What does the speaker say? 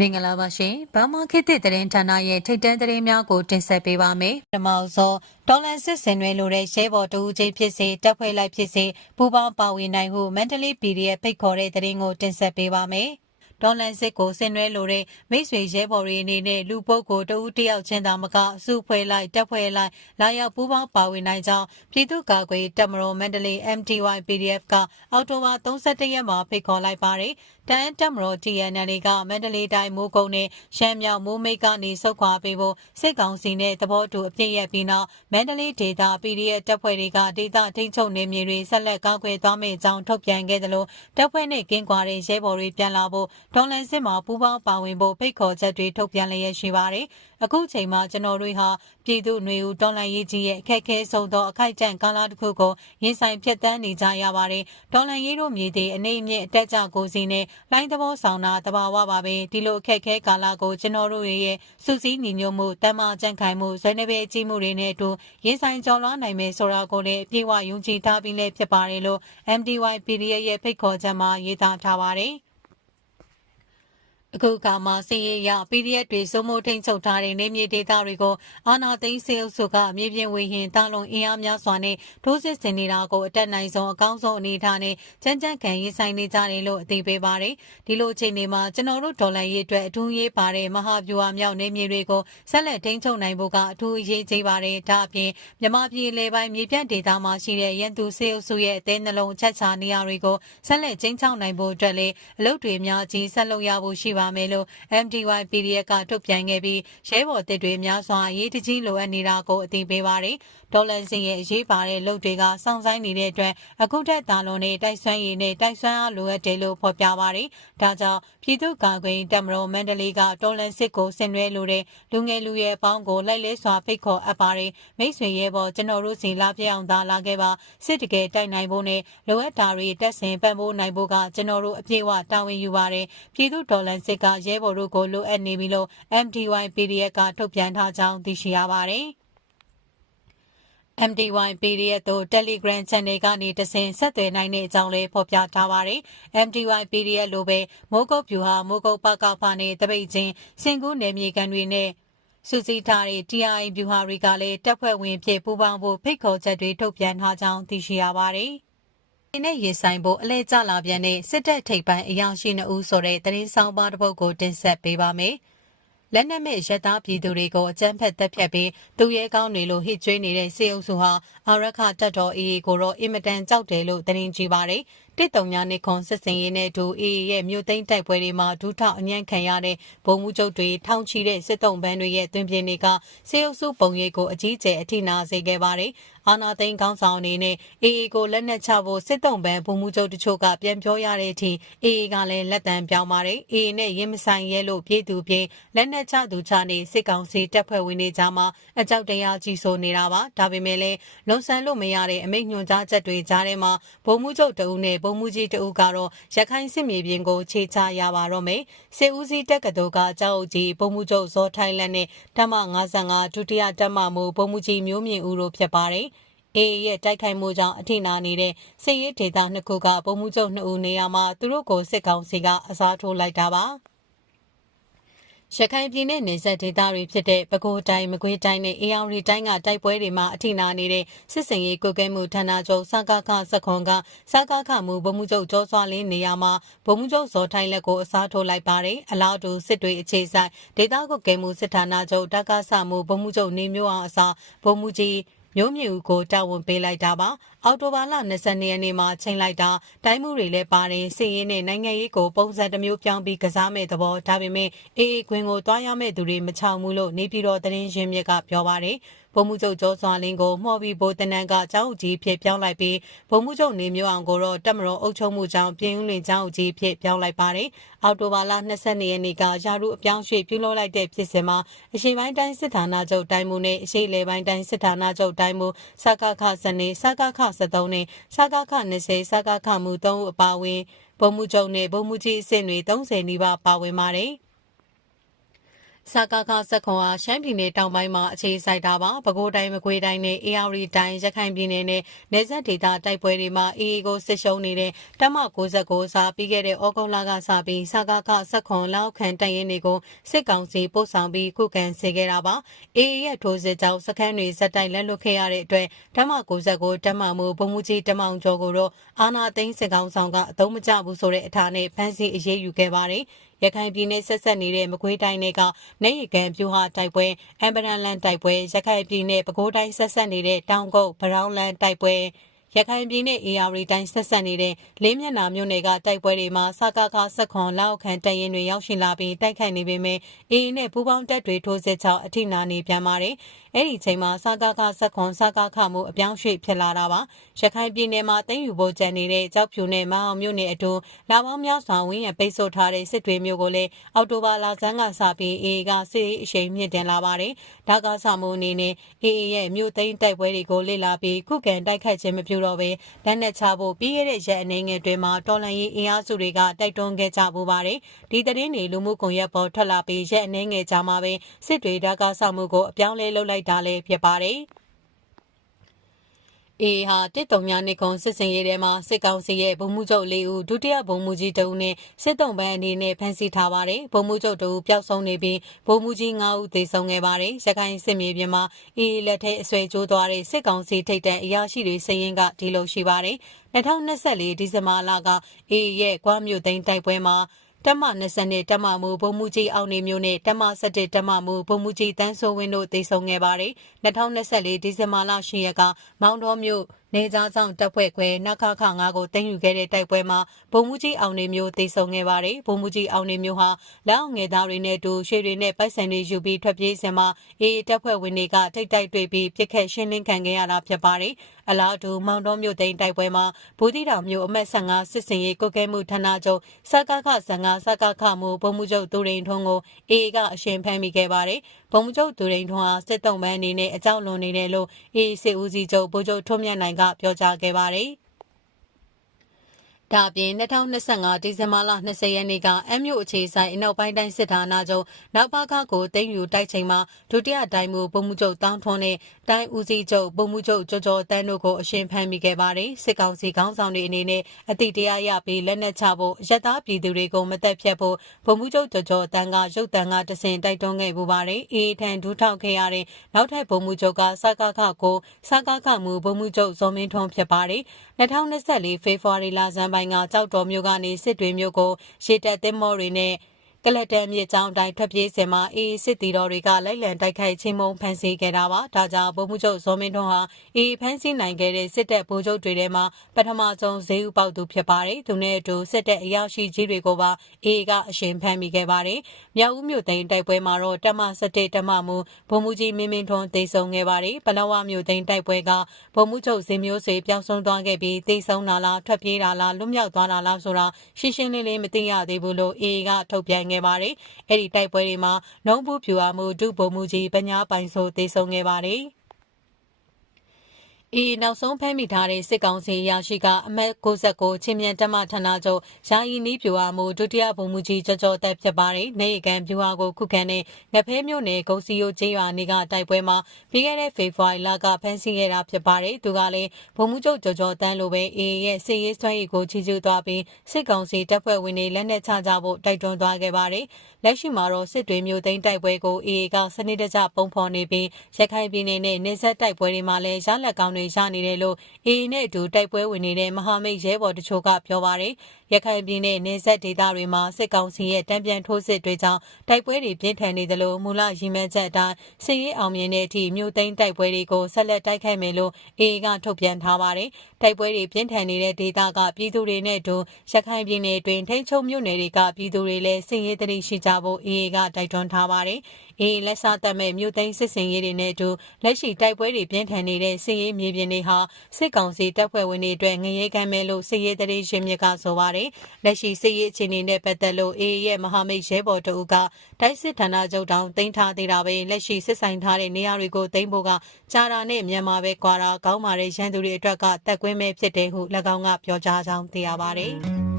မင်္ဂလာပါရှင်။ဘာမာခေတ်သစ်သတင်းဌာနရဲ့ထိတ်တန့်သတင်းများကိုတင်ဆက်ပေးပါမယ်။ပထမဆုံးဒေါ်လန်စစ်စင်တွေလိုတဲ့ရဲဘော်တူချင်းဖြစ်စေတပ်ဖွဲ့လိုက်ဖြစ်စေပူးပေါင်းပါဝင်နိုင်ဟုမန္တလေး PDF ဖိတ်ခေါ်တဲ့သတင်းကိုတင်ဆက်ပေးပါမယ်။ဒေါ်လန်စစ်ကိုဆင်နွှဲလိုတဲ့မိတ်ဆွေရဲဘော်တွေအနေနဲ့လူပုတ်ကိုတဦးတယောက်ချင်းသာမကစုဖွဲ့လိုက်တပ်ဖွဲ့လိုက်လာရောက်ပူးပေါင်းပါဝင်နိုင်ကြောင်းပြည်သူ့ကာကွယ်တပ်မတော်မန္တလေး MTY PDF ကအော်တိုဘာ31ရက်မှာဖိတ်ခေါ်လိုက်ပါတယ်။ တန်တပ်မတော် TNL ကမန္တလေးတိုင်းမိုးကုတ်နဲ့ရှမ်းမြောက်မိုးမိတ်ကနေစုခွာပေးဖို့စစ်ကောင်စီနဲ့သဘောတူအပြည့်ရပြီးနောက်မန္တလေးဒေသ PDF တပ်ဖွဲ့တွေကဒေသထိန်းချုပ်နေမြေတွေဆက်လက်ကောက်ွယ်သွားမယ့်အကြောင်းထုတ်ပြန်ခဲ့တယ်လို့တပ်ဖွဲ့နဲ့ကင်းကွာတဲ့ရဲဘော်တွေပြန်လာဖို့ဒေါ်လန်စစ်မှာပူးပေါင်းပါဝင်ဖို့ဖိတ်ခေါ်ချက်တွေထုတ်ပြန်လျက်ရှိပါတယ်။ အခုချိန်မှာကျွန်တော်တို့ဟာပြည်သူ့ຫນွေဦးဒေါ်လန်ရေးကြီးရဲ့အခက်အခဲဆုံးသောအခိုက်အတန့်ကာလတစ်ခုကိုရင်ဆိုင်ဖြတ်တန်းနေကြရပါတယ်။ဒေါ်လန်ရေးတို့မြေတွေအနေအမြင့်အတက်ကြကိုစီနဲ့လိုင်းသဘောဆောင်တာတဘာဝပါပဲဒီလိုအခက်အခဲကာလကိုကျွန်တော်တို့ရဲ့စုစည်းညီညွတ်မှုတမကြန့်ခိုင်မှုဇွဲနေပဲအကြီးမှုတွေနဲ့အတူရင်ဆိုင်ကြော်လွှားနိုင်မယ်ဆိုတာကိုလည်းအပြည့်အဝယုံကြည်ထားပြီးလည်းဖြစ်ပါတယ်လို့ MDY PDF ရဲ့ဖိတ်ခေါ်ချက်မှာရေးသားထားပါတယ်။ အခုကမှစီးရရ PDF တွေစုံမိုးထိန်ချုပ်ထားတဲ့နေမြေဒေသတွေကိုအာနာသိန်းစေအုပ်စုကမြေပြင်ဝေဟင်တာလုံအင်အားများစွာနဲ့ထိုးစစ်ဆင်နေတာကိုအတက်နိုင်ဆုံးအကောင်းဆုံးအနေအထားနဲ့ကြမ်းကြမ်းခံရင်ဆိုင်နေကြတယ်လို့အသိပေးပါတယ်။ဒီလိုအချိန်တွေမှာကျွန်တော်တို့ဒေါ်လာရေးအတွက်အထူးရေးပါတဲ့မဟာဗျူဟာမြောက်နေမြေတွေကိုဆက်လက်ထိန်းချုပ်နိုင်ဖို့ကအထူးအရေးကြီးပါတယ်။ဒါအပြင်မြမပြည်လေပိုင်းမြေပြန့်ဒေသမှာရှိတဲ့ရန်သူစေအုပ်စုရဲ့အသေးနှလုံးချက်ချနေရာတွေကိုဆက်လက်ချင်းချောင်းနိုင်ဖို့အတွက်လည်းအလုပ်တွေများကြီးဆက်လုပ်ရဖို့ရှိပါမယ်လို့ MDY PDF ကထုတ်ပြန်ခဲ့ပြီးရဲဘော်တစ်တွေများစွာအရေးတကြီးလိုအပ်နေတာကိုအသိပေးပါတယ်။ဒေါ်လာစင်ရဲ့အရေးပါတဲ့လုပ်တွေကစောင့်ဆိုင်နေတဲ့အတွက်အခုထက်သာလွန်တဲ့တိုက်ဆွမ်းရည်နဲ့တိုက်ဆွမ်းအားလိုအပ်တယ်လို့ဖော်ပြပါတယ်။ဒါကြောင့်ပြည်သူ့ကာကွယ်တပ်မတော်မန္တလေးကတော်လန်စစ်ကိုဆင်နွှဲလိုတဲ့လူငယ်လူရွယ်ပေါင်းကိုလိုက်လဲစွာဖိတ်ခေါ်အပ်ပါတယ်။မိတ်ဆွေရဲဘော်ကျွန်တော်တို့စီလာပြအောင်သာလာခဲ့ပါစစ်တကယ်တိုက်နိုင်ဖို့နဲ့လိုအပ်တာတွေတက်ဆင်ပံ့ပိုးနိုင်ဖို့ကကျွန်တော်တို့အပြည့်အဝတာဝန်ယူပါတယ်။ပြည်သူ့ဒေါ်လန်စစ်ကရဲဘော်တို့ကိုလိုအပ်နေပြီလို့ MDY PDF ကထုတ်ပြန်ထားကြောင်းသိရှိရပါတယ်။ MDY PDF တို့ Telegram Channel ကနေတဆင့်ဆက်သွယ်နိုင်တဲ့အကြောင်းလည်းဖော်ပြထားပါတယ်။ MDY PDF လိုပဲမိုးကုတ်ပြူဟာမိုးကုတ်ပကောက်ဖာနဲ့တပိတ်ချင်းစင်ကူးနယ်မြေကန်တွေနဲ့စုစည်းထားတဲ့ TRI ဗျူဟာတွေကလည်းတပ်ဖွဲ့ဝင်ဖြစ်ပူးပေါင်းဖို့ဖိတ်ခေါ်ချက်တွေထုတ်ပြန်ထားကြောင်းသိရှိရပါတယ်။ ဒီနေ့ရေဆိုင်ဖို့အလဲကျလာပြန်တဲ့စစ်တပ်ထိပ်ပိုင်းအရာရှိနှုတ်ဆိုတဲ့သတင်းဆောင်ပါတစ်ပုဒ်ကိုတင်ဆက်ပေးပါမယ်။လက်နက်မဲ့ရသားပြည်သူတွေကိုအကြမ်းဖက်တပ်ဖြတ်ပြီးသူရဲကောင်းတွေလိုဟစ်ကြွေးနေတဲ့စေအုပ်စုဟာအာရခတပ်တော်အေအေကိုတော့အင်မတန်ကြောက်တယ်လို့သတင်းကြည့်ပါတယ်တစ်တုံညာနေခွန်စစ်စင်ရေးနဲ့အတူအေအေရဲ့မြို့သိမ်းတိုက်ပွဲတွေမှာဒုထောက်အညံ့ခံရတဲ့ဗုံမှုကျုပ်တွေထောင်ချီတဲ့စစ်တုံးပန်းတွေရဲ့တွင်ပြင်းတွေကစေအုပ်စုပုံရိပ်ကိုအကြီးကျယ်အထိနာစေခဲ့ပါတယ်အာနာသိန်းကောင်းဆောင်အနေနဲ့အေအေကိုလက်နက်ချဖို့စစ်တုံးပန်းဗုံမှုကျုပ်တချို့ကပြန်ပြောရတဲ့အထိအေအေကလည်းလက်တံပြောင်းပါတယ်အေအေနဲ့ရင်းမဆိုင်ရဲလို့ပြည်သူပြည်လက်နက်ချသူချနေစစ်ကောင်စီတပ်ဖွဲ့ဝင်တွေကြားမှာအကြောက်တရားကြီးဆိုနေတာပါဒါပေမဲ့လည်းလုံဆန်လို့မရတဲ့အမိန့်ညွှန်ကြားချက်တွေကြားထဲမှာဗုံမှုကျုပ်တအုပ်နဲ့ဗုံမှုကြီးတအုပ်ကတော့ရခိုင်စစ်မြေပြင်ကိုခြေချရပါတော့မယ်စစ်ဦးစီးတပ်ကတော်ကကြောက်အုပ်ကြီးဗုံမှုကျုပ်ဇော်ထိုင်းလက်နဲ့တမ55ဒုတိယတပ်မမှုဗုံမှုကြီးမျိုးမြင့်ဦးတို့ဖြစ်ပါတယ်အေးရဲ့တိုက်ခိုက်မှုကြောင့်အထိနာနေတဲ့စစ်ရေးဒေသနှစ်ခုကပုံမှုချုပ်နှစ်ဦးနေရာမှာသူတို့ကိုစစ်ကောင်စီကအစားထိုးလိုက်တာပါ ရခိုင်ပြည်နယ်နေဆက်ဒေသတွေဖြစ်တဲ့ပဲခူးတိုင်းမကွေးတိုင်းနဲ့အေရဝတီတိုင်းကတိုက်ပွဲတွေမှာအထိနာနေတဲ့စစ်စင်ရေးကုကဲမှုဌာနချုပ်စကားခစခွန်ကစကားခမှုဗမှုချုပ်ကျော်စွာလင်းနေရာမှာဗမှုချုပ်ဇော်ထိုင်းလက်ကိုအစားထိုးလိုက်ပါတယ်အလားတူစစ်တွေအခြေဆိုင်ဒေသကုကဲမှုစစ်ဌာနချုပ်တက္ကဆမှုဗမှုချုပ်နေမျိုးအောင်အစားဗမှုကြီး မျိုးမြူကိုတာဝန်ပေးလိုက်တာပါအော်တိုဘာလ22ရက်နေ့မှာချိန်လိုက်တာတိုင်းမှုတွေလည်းပါတယ်စီရင်နဲ့နိုင်ငံရေးကိုပုံစံတစ်မျိုးပြောင်းပြီးကစားမဲ့သဘောဒါပေမဲ့အေးအေးခွင်ကိုတွားရမဲ့သူတွေမချောင်ဘူးလို့နေပြည်တော်သတင်းရင်းမြစ်ကပြောပါတယ် ဗိုလ်မှူးချုပ်ကျော်စွာလင်းကိုမှော်ပြီးဗိုလ်တနန်ကကျောင်းဦးကြီးဖြစ်ပြောင်းလိုက်ပြီးဗိုလ်မှူးချုပ်နေမျိုးအောင်ကိုတော့တက်မတော်အုပ်ချုပ်မှုကြောင့်ပြင်းဦးလွင်ကျောင်းဦးကြီးဖြစ်ပြောင်းလိုက်ပါတယ်။အောက်တိုဘာလ22ရက်နေ့ကရာထူးအပြောင်းရွှေ့ပြုလုပ်လိုက်တဲ့ဖြစ်စဉ်မှာအရှိပိုင်းတိုင်းစစ်ဌာနချုပ်တိုင်းမှုနဲ့အရှိလေပိုင်းတိုင်းစစ်ဌာနချုပ်တိုင်းမှုစကခစနေစကခ73နဲ့စကခ20စကခမှု3ဦးအပါအဝင်ဗိုလ်မှူးချုပ်နဲ့ဗိုလ်မှူးကြီးအဆင့်တွေ30နီးပါးပါဝင်ပါတယ်။ စကားခစက်ခွန်ဟာရှမ်းပြည်နယ်တောင်ပိုင်းမှာအခြေစိုက်တာပါပဲခူးတိုင်းမကွေးတိုင်းနဲ့ AR တိုင်းရခိုင်ပြည်နယ်နဲ့နေဆက်ဒေသတိုက်ပွဲတွေမှာ AA ကိုစစ်ရှုံးနေတဲ့တမ69စာပြီးခဲ့တဲ့ဩဂုတ်လကစပြီးစကားခစက်ခွန်လောက်ခံတရင်တွေကိုစစ်ကောင်စီပို့ဆောင်ပြီးခုခံစေခဲ့တာပါ AA ရဲ့ထိုးစစ်ကြောင့်စခန်းတွေဇက်တိုက်လက်လွတ်ခဲ့ရတဲ့အတွက်တမ69တမမှုဘုံမူကြီးတမောင်ကျော်ကိုတော့အာနာသိန်းစစ်ကောင်ဆောင်ကအသုံးမကျဘူးဆိုတဲ့အထာနဲ့ဖမ်းဆီးအရေးယူခဲ့ပါတယ် ရခိုင်ပြည်နယ်ဆက်ဆက်နေတဲ့မကွေးတိုင်းတွေကနေရီကန်ပြူဟာတိုက်ပွဲအမ်ဘရန်လန်တိုက်ပွဲရခိုင်ပြည်နယ်ပဲခူးတိုင်းဆက်ဆက်နေတဲ့တောင်ကုတ်ဗရောင်းလန်တိုက်ပွဲ ရခိုင်ပြည်နယ် AR တိုင်းဆက်ဆက်နေတဲ့လေးမျက်နှာမြို့နယ်ကတိုက်ပွဲတွေမှာစကားခဆက်ခွန်လောက်ခံတရင်တွေရောက်ရှိလာပြီးတိုက်ခိုက်နေပေမဲ့ AA နဲ့ပူးပေါင်းတပ်တွေထိုးစစ်ချောင်းအထိနာနေပြန်ပါတယ်။အဲ့ဒီချိန်မှာစကားခဆက်ခွန်စကားခမှုအပြောင်းရွှေ့ဖြစ်လာတာပါ။ရခိုင်ပြည်နယ်မှာတင်းယူဖို့ကြံနေတဲ့ကြောက်ဖြူနဲ့မအောင်မြို့နယ်အတူလာပေါင်းများစွာဝင်းရပိတ်ဆို့ထားတဲ့စစ်တွေမျိုးကိုလည်းအော်တိုဘာလဆန်းကစပြီး AA ကစစ်ရေးအရှိန်မြင့်တင်လာပါတယ်။ဒါကစမှုအနေနဲ့ AA ရဲ့မြို့သိမ်းတိုက်ပွဲတွေကိုလေ့လာပြီးခုခံတိုက်ခိုက်ခြင်းမပြုတော့ဘဲလက်နက်ချဖို့ပြီးခဲ့တဲ့ရက်အနေငယ်တွင်မှာတော်လန်ရေးအင်အားစုတွေကတိုက်တွန်းခဲ့ကြပူပါတယ်။ဒီသတင်းတွေလူမှုကွန်ရက်ပေါ်ထွက်လာပြီးရက်အနေငယ်ကြာမှာပဲစစ်တွေဒါကစမှုကိုအပြောင်းလဲလုပ်လိုက်တာလည်းဖြစ်ပါတယ်။ အေဟာတစ်တုံများနေကုံစစ်စင်ရေးထဲမှာစစ်ကောင်စီရဲ့ဗိုလ်မှူးချုပ်၄ဦးဒုတိယဗိုလ်မှူးကြီးတဦးနဲ့စစ်တုံပန်းအနေနဲ့ဖမ်းဆီးထားပါတယ်။ဗိုလ်မှူးချုပ်တဦးပျောက်ဆုံးနေပြီးဗိုလ်မှူးကြီး၅ဦးသေဆုံးခဲ့ပါတယ်။ရခိုင်စစ်မြေပြင်မှာအေလက်ထဲအဆွဲကျိုးသွားတဲ့စစ်ကောင်စီထိပ်တန်းအရာရှိတွေစည်ရင်ကဒီလိုရှိပါတယ်။2024ဒီဇင်ဘာလကအေရဲ့ကွာမြို့သိန်းတိုက်ပွဲမှာ တမ20တမမူဘုံမူကြီးအောင်နေမျိုးနဲ့တမ17တမမူဘုံမူကြီးတန်းဆိုးဝင်းတို့တည်ဆုံခဲ့ပါတယ်2024ဒီဇင်ဘာလ10ရက်ကမောင်တော်မြို့ နေကြားဆောင်တပ်ဖွဲ့ခွဲနခခ9ကိုတင်ယူခဲ့တဲ့တိုက်ပွဲမှာဘုံမူကြီးအောင်နေမျိုးတည်ဆုံခဲ့ပါတယ်ဘုံမူကြီးအောင်နေမျိုးဟာလက်အောင်ငယ်သားတွေနဲ့တူရွှေတွေနဲ့ပိုက်ဆံတွေယူပြီးထွက်ပြေးစင်မှာအေးတပ်ဖွဲ့ဝင်တွေကထိတ်တိုက်တွေ့ပြီးပြစ်ခတ်ရှင်းလင်းခံခဲ့ရတာဖြစ်ပါတယ်အလားတူမောင်တော်မြို့သိမ်းတိုက်ပွဲမှာဘူတိတောင်မြို့အမတ်15စစ်စင်ရေးကုတ်ကဲမှုဌာနချုပ်စကခ15စကခမှုဘုံမှုချုပ်သူရိန်ထွန်းကိုအေအေကအရှင်ဖမ်းမိခဲ့ပါတယ်။ဘုံမှုချုပ်သူရိန်ထွန်းဟာစစ်တုံးပန်းအနေနဲ့အကြောက်လွန်နေတယ်လို့အေအေစစ်ဦးစီးချုပ်ဗိုလ်ချုပ်ထွန်းမြတ်နိုင်ကပြောကြားခဲ့ပါတယ်။ဒါအပြင်2025ဒီဇင်ဘာလ20ရက်နေ့ကအမျိုးအခြေဆိုင်အနောက်ပိုင်းတိုင်းစစ်ဌာနချုပ်နောက်ပါကကိုတင်ယူတိုက်ချိန်မှာဒုတိယတိုင်းမှုပုံမှုချုပ်တောင်းထွန်းနဲ့ တိုင်းဦးစီးချုပ်ပုံမှုချုပ်ကြောကြောတန်းတို့ကိုအရှင်ဖမ်းမိခဲ့ပါတယ်စစ်ကောင်စီခေါင်းဆောင်တွေအနေနဲ့အတိတရားရပြီးလက်နက်ချဖို့ရက်သားပြည်သူတွေကိုမသက်ဖြတ်ဖို့ပုံမှုချုပ်ကြောကြောတန်းကရုတ်တန်ကတဆင်တိုက်တွန်းခဲ့ပူပါတယ်အေးထန်ဒူးထောက်ခဲ့ရတဲ့နောက်ထပ်ပုံမှုချုပ်ကစကခကိုစကခမှုပုံမှုချုပ်ဇော်မင်းထွန်းဖြစ်ပါတယ်2024ဖေဖော်ဝါရီလဆန်းပိုင်းကကြောက်တော်မြို့ကနေစစ်တွေမြို့ကိုရှေ့တက်သင်းမောတွေနဲ့ ကလတန်မြေကျောင်းတိုင်းထွက်ပြေးစင်မှာအေးစစ်တီတော်တွေကလိုက်လံတိုက်ခိုက်ချင်းမုံဖမ်းဆီးခဲ့တာပါဒါကြောင့်ဗိုလ်မှူးချုပ်ဇော်မင်းထွန်းဟာအေးဖမ်းဆီးနိုင်ခဲ့တဲ့စစ်တပ်ဗိုလ်ချုပ်တွေထဲမှာပထမဆုံးဈေးဥပေါက်သူဖြစ်ပါတယ်သူနဲ့အတူစစ်တပ်အရာရှိကြီးတွေကိုပါအေးကအရှင်ဖမ်းမိခဲ့ပါတယ်မြောက်ဦးမြို့သိမ်းတိုက်ပွဲမှာတော့တမ17တမမူဗိုလ်မှူးကြီးမင်းမင်းထွန်းတေဆုံခဲ့ပါတယ်ပလောဝမြို့သိမ်းတိုက်ပွဲကဗိုလ်မှူးချုပ်ဇင်မျိုးစေပျောက်ဆုံးသွားခဲ့ပြီးတေဆုံလာလားထွက်ပြေးတာလားလွတ်မြောက်သွားတာလားဆိုတာရှင်းရှင်းလင်းလင်းမသိရသေးဘူးလို့အေးကထုတ်ပြန်ခဲ့ပါတယ်။အဲ့ဒီတိုက်ပွဲတွေမှာနှုံးဘူးဖြူအားမှုဒုဗိုလ်မှူးကြီးပညာပိုင်ဆိုတေဆုံးခဲ့ပါတယ်။ ဤနောက်ဆုံးဖမ်းမိထားတဲ့စစ်ကောင်စီရရှိကအမတ်69ချင်းမြန်တက်မဌာနချုပ်ယာယီနီးပြူအားမူဒုတိယဗိုလ်မှူးကြီးကြောကြောတက်ဖြစ်ပါတယ်။နေရီကန်ပြူအားကိုခုခံတဲ့ငဖဲမြို့နယ်ဂုံစီယိုကျေးရွာနေကတိုက်ပွဲမှာပြီးခဲ့တဲ့ဖေဖော်ဝါရီလကဖမ်းဆီးခဲ့တာဖြစ်ပါတယ်။သူကလည်းဗိုလ်မှူးချုပ်ကြောကြောတန်းလိုပဲအေရဲ့စစ်ရေးစွမ်းရည်ကိုချီးကျူးသွားပြီးစစ်ကောင်စီတပ်ဖွဲ့ဝင်တွေလက်နက်ချကြဖို့တိုက်တွန်းသွားခဲ့ပါတယ်။လက်ရှိမှာတော့စစ်တွေမျိုးသိမ်းတိုက်ပွဲကိုအေကစနစ်တကျပုံဖော်နေပြီးရခိုင်ပြည်နယ်နဲ့နေဆက်တိုက်ပွဲတွေမှာလည်းရလက်ကောင်းတွေရနေတယ်လို့အေအေနဲ့အတူတိုက်ပွဲဝင်နေတဲ့မဟာမိတ်ရဲဘော်တချို့ကပြောပါတယ်။ရခိုင်ပြည်နယ်နေဆက်ဒေသတွေမှာစစ်ကောင်စီရဲ့တံပြန်ထိုးစစ်တွေကြောင့်တိုက်ပွဲတွေပြင်းထန်နေသလိုမူလရည်မှန်းချက်အတိုင်းစစ်ရေးအောင်မြင်တဲ့အထိမြို့သိမ်းတိုက်ပွဲတွေကိုဆက်လက်တိုက်ခိုက်မယ်လို့အေအေကထုတ်ပြန်ထားပါတယ်။တိုက်ပွဲတွေပြင်းထန်နေတဲ့ဒေသကပြည်သူတွေနဲ့အတူရခိုင်ပြည်နယ်တွင်ထိန်းချုပ်မြို့နယ်တွေကပြည်သူတွေလည်းစစ်ရေးတရိရှိကြဖို့အေအေကတိုက်တွန်းထားပါတယ်။ အေးလက်စားတက်မဲ့မြို့သိမ်းစစ်စင်ရေးတွေနဲ့အတူလက်ရှိတိုက်ပွဲတွေပြင်းထန်နေတဲ့စစ်ရေးမြေပြင်တွေဟာစစ်ကောင်စီတပ်ဖွဲ့ဝင်တွေအတွက်ငရေခံမဲ့လို့စစ်ရေးတရေရှင်မြစ်ကဆိုပါတယ်လက်ရှိစစ်ရေးအခြေအနေနဲ့ပတ်သက်လို့အေးရဲ့မဟာမိတ်ရဲဘော်တို့ကတိုက်စစ်ဌာနချုပ်တောင်တင်ထားသေးတာပဲလက်ရှိစစ်ဆိုင်ထားတဲ့နေရာတွေကိုတင်ဖို့ကကြာတာနဲ့မြန်မာပဲကွာတာကောင်းပါတဲ့ရန်သူတွေအတွက်ကတက်ကွင်းမဲ့ဖြစ်တယ်ဟု၎င်းကပြောကြားကြောင်းသိရပါတယ်